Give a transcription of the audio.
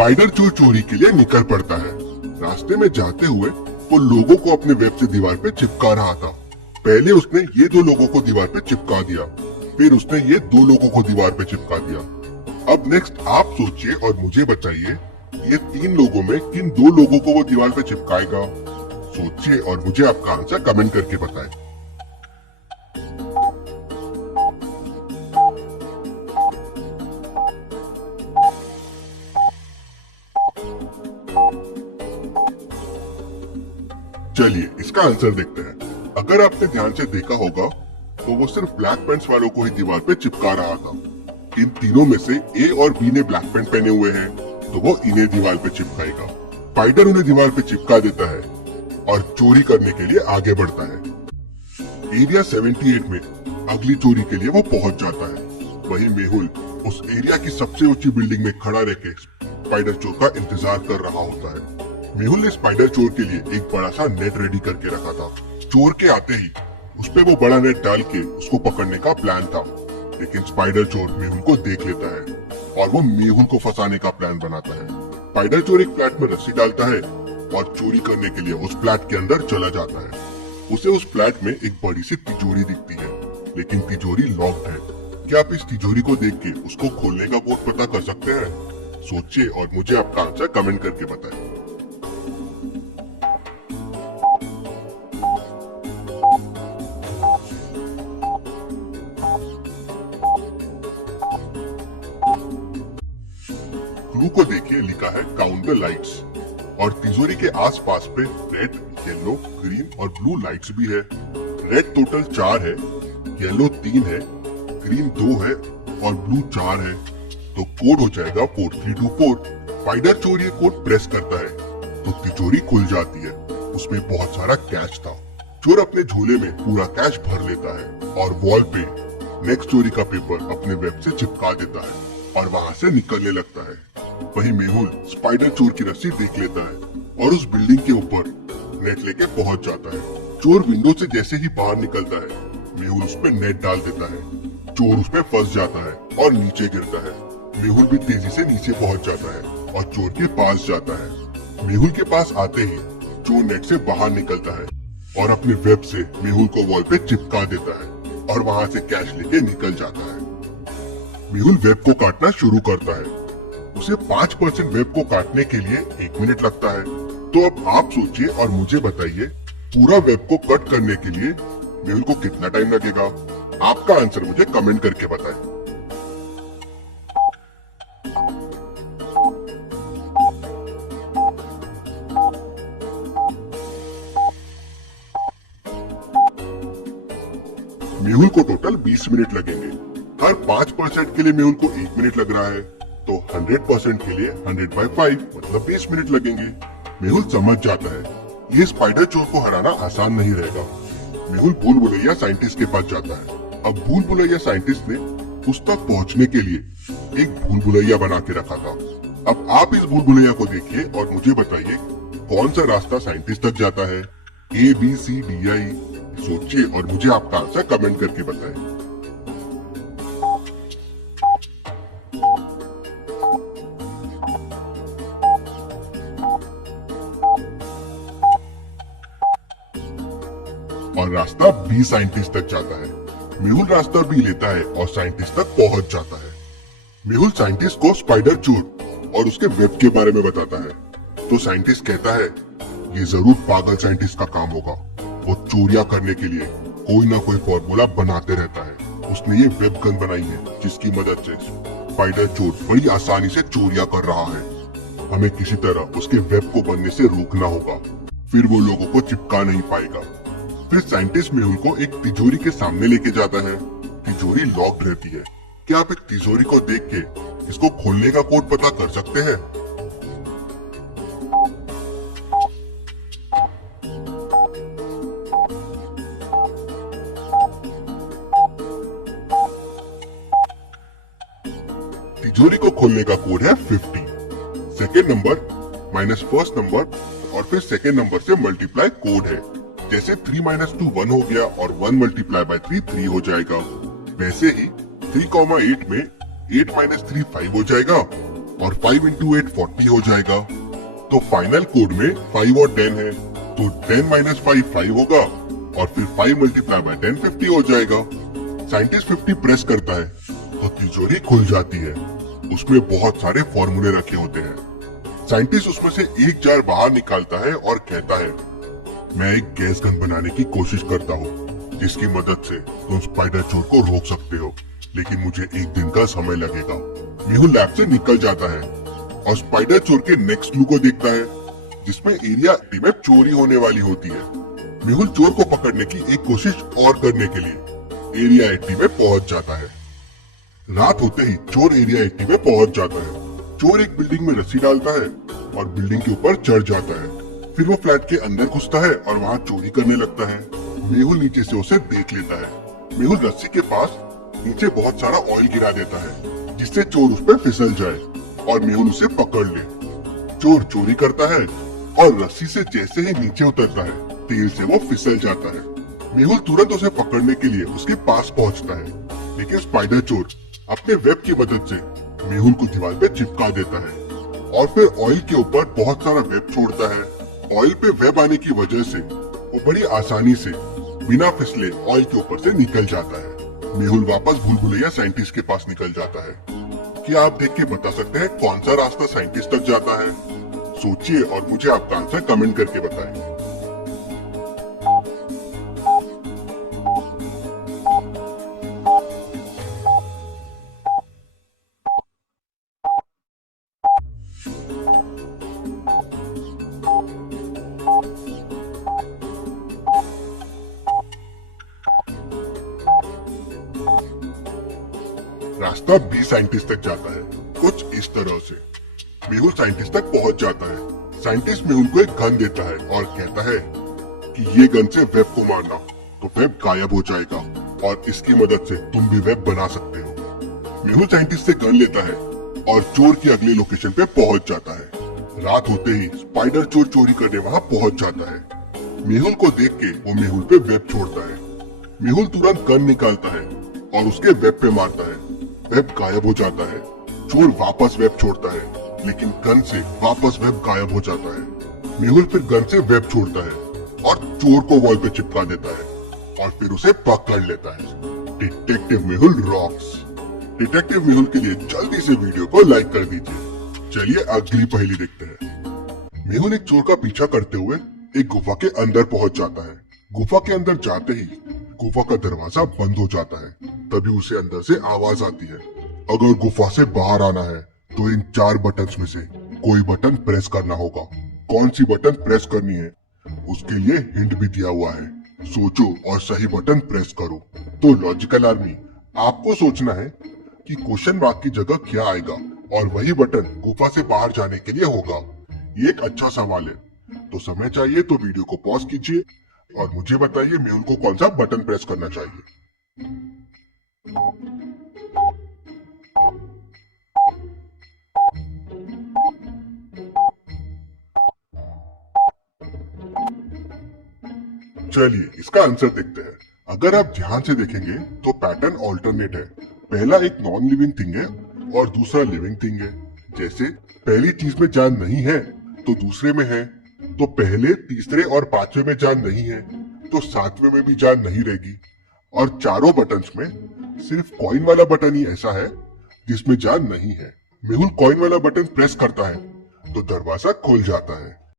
Spider चोर चोरी के लिए निकल पड़ता है। रास्ते में जाते हुए वो लोगों को अपने वेब से दीवार पे चिपका रहा था। पहले उसने ये 2 लोगों को दीवार पे चिपका दिया, फिर उसने ये 2 लोगों को दीवार पे चिपका दिया। अब नेक्स्ट आप सोचिए और मुझे बताइए, ये 3 लोगों में किन 2 लोगों को वो दीवार पे चिपकाएगा? सोचिए और मुझे आपका आंसर कमेंट करके बताएं। चलिए इसका आंसर देखते हैं। अगर आपने ध्यान से देखा होगा तो वो सिर्फ ब्लैक पैंट्स वालों को ही दीवार पे चिपका रहा था। इन तीनों में से ए और बी ने ब्लैक पैंट पहने हुए हैं, तो वो इन्हें दीवार पे चिपकाएगा। स्पाइडर उन्हें दीवार पे चिपका देता है और चोरी करने के लिए आगे बढ़ता है। एरिया 78 में अगली चोरी के लिए वो पहुंच जाता है। वहीं मेहुल उस एरिया की सबसे ऊंची बिल्डिंग में खड़ा रहकर स्पाइडर चोर का इंतजार कर रहा होता है। मेहुल ने स्पाइडर चोर के लिए एक बड़ा सा नेट रेडी करके रखा था। चोर के आते ही उस पे वो बड़ा नेट डाल के उसको पकड़ने का प्लान था, लेकिन स्पाइडर चोर मेहुल को देख लेता है और वो मेहुल को फंसाने का प्लान बनाता है। स्पाइडर चोर एक फ्लैट में रस्सी डालता है और चोरी करने के लिए उस फ्लैट के अंदर चला जाता है। उसे उस फ्लैट में एक बड़ी सी तिजोरी दिखती है, लेकिन तिजोरी लॉक्ड है। क्या आप इस तिजोरी को देख के उसको खोलने का कोड पता कर सकते हैं? सोचिए और मुझे आपका आंसर कमेंट करके बताएं। क्लू को देखिए, लिखा है काउंट द लाइट्स और तिजोरी के आसपास पे रेड, येलो, ग्रीन और ब्लू लाइट्स भी है। रेड टोटल 4 है, येलो 3 है, ग्रीन 2 है और ब्लू 4 है, तो कोड हो जाएगा 4324। स्पाइडर चोर ये कोड प्रेस करता है तो तिजोरी खुल जाती है। उसमें बहुत सारा कैश था। चोर अपने झोले में पूरा कैश भर लेता है और वॉल पे नेक्स्ट चोरी का पेपर अपने वेब से चिपका देता है और वहाँ से निकलने लगता है। वहीं मेहुल स्पाइडर चोर की रस्सी देख लेता है और उस बिल्डिंग के ऊपर नेट लेके पहुंच जाता है। चोर विंडो से जैसे ही बाहर निकलता है, मेहुल उस पे नेट डाल देता है। चोर उस पे फंस जाता है और नीचे गिरता है। मेहुल भी तेजी से नीचे पहुंच जाता है और चोर के पास जाता है। मेहुल के पास आते ही चोर नेट से बाहर निकलता है और अपने वेब से मेहुल को वॉल पे चिपका देता है और वहाँ से कैश लेके निकल जाता है। मेहुल वेब को काटना शुरू करता है। उसे 5% वेब को काटने के लिए 1 मिनट लगता है। तो अब आप सोचिए और मुझे बताइए, पूरा वेब को कट करने के लिए मेहुल को कितना टाइम लगेगा? आपका आंसर मुझे कमेंट करके बताएं। मेहुल को टोटल 20 मिनट लगेंगे। हर 5% के लिए मेहुल को 1 मिनट लग रहा है, तो 100% के लिए 100/5 मतलब 20 मिनट लगेंगे। मेहुल समझ जाता है ये स्पाइडर चोर को हराना आसान नहीं रहेगा। मेहुल भूल भुलैया साइंटिस्ट के पास जाता है। अब भूल भुलैया साइंटिस्ट ने उस तक पहुंचने के लिए एक भूल भुलैया बना के रखा था। अब आप इस भूल भुलैया को देखिए और मुझे बताइए कौन सा रास्ता साइंटिस्ट तक जाता है? A, B, C, D, I। सोचिए और मुझे आपका आंसर कमेंट करके बताएं। और रास्ता बी साइंटिस्ट तक जाता है। मेहुल रास्ता बी लेता है और साइंटिस्ट तक पहुंच जाता है। मेहुल साइंटिस्ट को स्पाइडर चोर और उसके वेब के बारे में बताता है, तो साइंटिस्ट कहता है ये जरूर पागल साइंटिस्ट का काम होगा। वो चोरियां करने के लिए कोई ना कोई फॉर्मूला बनाते रहता है। उसने ये वेब गन बनाई है जिसकी मदद से स्पाइडर चोर बड़ी आसानी से चोरियां कर रहा है। हमें किसी तरह उसके वेब को बनने से रोकना होगा, फिर वो लोगों को चिपका नहीं पाएगा। फिर साइंटिस्ट मेहुल को एक तिजोरी के सामने लेके जाता है। तिजोरी लॉक्ड रहती है। क्या आप एक तिजोरी को देख के इसको खोलने का कोड पता कर सकते हैं? तिजोरी को खोलने का कोड है 50। Second number minus first number और फिर सेकेंड नंबर से मल्टीप्लाई कोड है। जैसे 3 - 2 1 हो गया और 1 × 3 3 हो जाएगा। वैसे ही 3, 8 में 8 - 3 5 हो जाएगा और 5 इंटू 8 40 हो जाएगा। तो फाइनल कोड में 5 और 10 है, तो 10 माइनस 5 5 होगा और फिर 5 मल्टीप्लाई बाय 10 50 हो जाएगा। साइंटिस्ट 50 प्रेस करता है तो तिजोरी खुल जाती है। उसमें बहुत सारे फॉर्मूले रखे होते हैं। साइंटिस्ट उसमें से एक जार बाहर निकालता है और कहता है, मैं एक गैस गन बनाने की कोशिश करता हूँ जिसकी मदद से तुम स्पाइडर चोर को रोक सकते हो, लेकिन मुझे एक दिन का समय लगेगा। मेहुल लैब से निकल जाता है और स्पाइडर चोर के नेक्स्ट क्लू को देखता है जिसमें एरिया 80 में चोरी होने वाली होती है। मेहुल चोर को पकड़ने की एक कोशिश और करने के लिए एरिया 80 में पहुंच जाता है। रात होते ही चोर एरिया 80 में पहुंच जाता है। चोर एक बिल्डिंग में रस्सी डालता है और बिल्डिंग के ऊपर चढ़ जाता है। फिर वो फ्लैट के अंदर घुसता है और वहाँ चोरी करने लगता है। मेहुल नीचे से उसे देख लेता है। मेहुल रस्सी के पास नीचे बहुत सारा ऑयल गिरा देता है जिससे चोर उस पर फिसल जाए और मेहुल उसे पकड़ ले। चोर चोरी करता है और रस्सी से जैसे ही नीचे उतरता है तेल से वो फिसल जाता है। मेहुल तुरंत उसे पकड़ने के लिए उसके पास पहुंचता है, लेकिन स्पाइडर चोर अपने वेब की मदद से मेहुल को दीवार पे चिपका देता है और फिर ऑयल के ऊपर बहुत सारा वेब छोड़ता है। ऑयल पे वेब आने की वजह से वो बड़ी आसानी से बिना फिसले ऑयल के ऊपर से निकल जाता है। मेहुल वापस भूल भुलैया साइंटिस्ट के पास निकल जाता है। क्या आप देख के बता सकते हैं कौन सा रास्ता साइंटिस्ट तक जाता है? सोचिए और मुझे आपका आंसर कमेंट करके बताएं। रास्ता भी साइंटिस्ट तक जाता है, कुछ इस तरह से। मेहुल साइंटिस्ट तक पहुंच जाता है। साइंटिस्ट मेहुल को एक गन देता है और कहता है कि ये गन से वेब को मारना तो वेब गायब हो जाएगा और इसकी मदद से तुम भी वेब बना सकते हो। मेहुल साइंटिस्ट से गन लेता है और चोर की अगली लोकेशन पे पहुंच जाता है। रात होते ही स्पाइडर चोर चोरी करने वहाँ पहुंच जाता है। मेहुल को देख के वो मेहुल पे वेब छोड़ता है। मेहुल तुरंत गन निकालता है और उसके वेब पे मारता है। वेब गायब हो जाता है। चोर वापस वेब छोड़ता है, लेकिन गन से वापस वेब गायब हो जाता है। मेहुल फिर गन से वेब छोड़ता है और चोर को वॉल पे चिपका देता है और फिर उसे पकड़ लेता है। Detective Mehul rocks. Detective Mehul के लिए जल्दी से वीडियो को लाइक कर दीजिए। चलिए अगली पहेली देखते हैं। मेहुल एक चोर का पीछा करते हुए एक गुफा के अंदर पहुंच जाता है। गुफा के अंदर जाते ही गुफा का दरवाजा बंद हो जाता है। तभी उसे अंदर से आवाज आती है, अगर गुफा से बाहर आना है तो इन 4 बटन्स में से कोई बटन प्रेस करना होगा। कौन सी बटन प्रेस करनी है उसके लिए हिंट भी दिया हुआ है। सोचो और सही बटन प्रेस करो। तो लॉजिकल आर्मी, आपको सोचना है कि क्वेश्चन मार्क की जगह क्या आएगा और वही बटन गुफा से बाहर जाने के लिए होगा। ये एक अच्छा सवाल है। तो समय चाहिए तो वीडियो को पॉज कीजिए और मुझे बताइए मेहुल को कौन सा बटन प्रेस करना चाहिए। चलिए इसका आंसर देखते हैं। अगर आप ध्यान से देखेंगे तो पैटर्न ऑल्टरनेट है। पहला एक नॉन लिविंग थिंग है और दूसरा लिविंग थिंग है। जैसे पहली चीज में जान नहीं है तो दूसरे में है, तो पहले, तीसरे और पांचवे में जान नहीं है तो सातवें में भी जान नहीं रहेगी। और चारों बटन्स में सिर्फ कॉइन वाला बटन ही ऐसा है जिसमें जान नहीं है। मेहुल कॉइन वाला बटन प्रेस करता है तो दरवाजा खुल जाता है।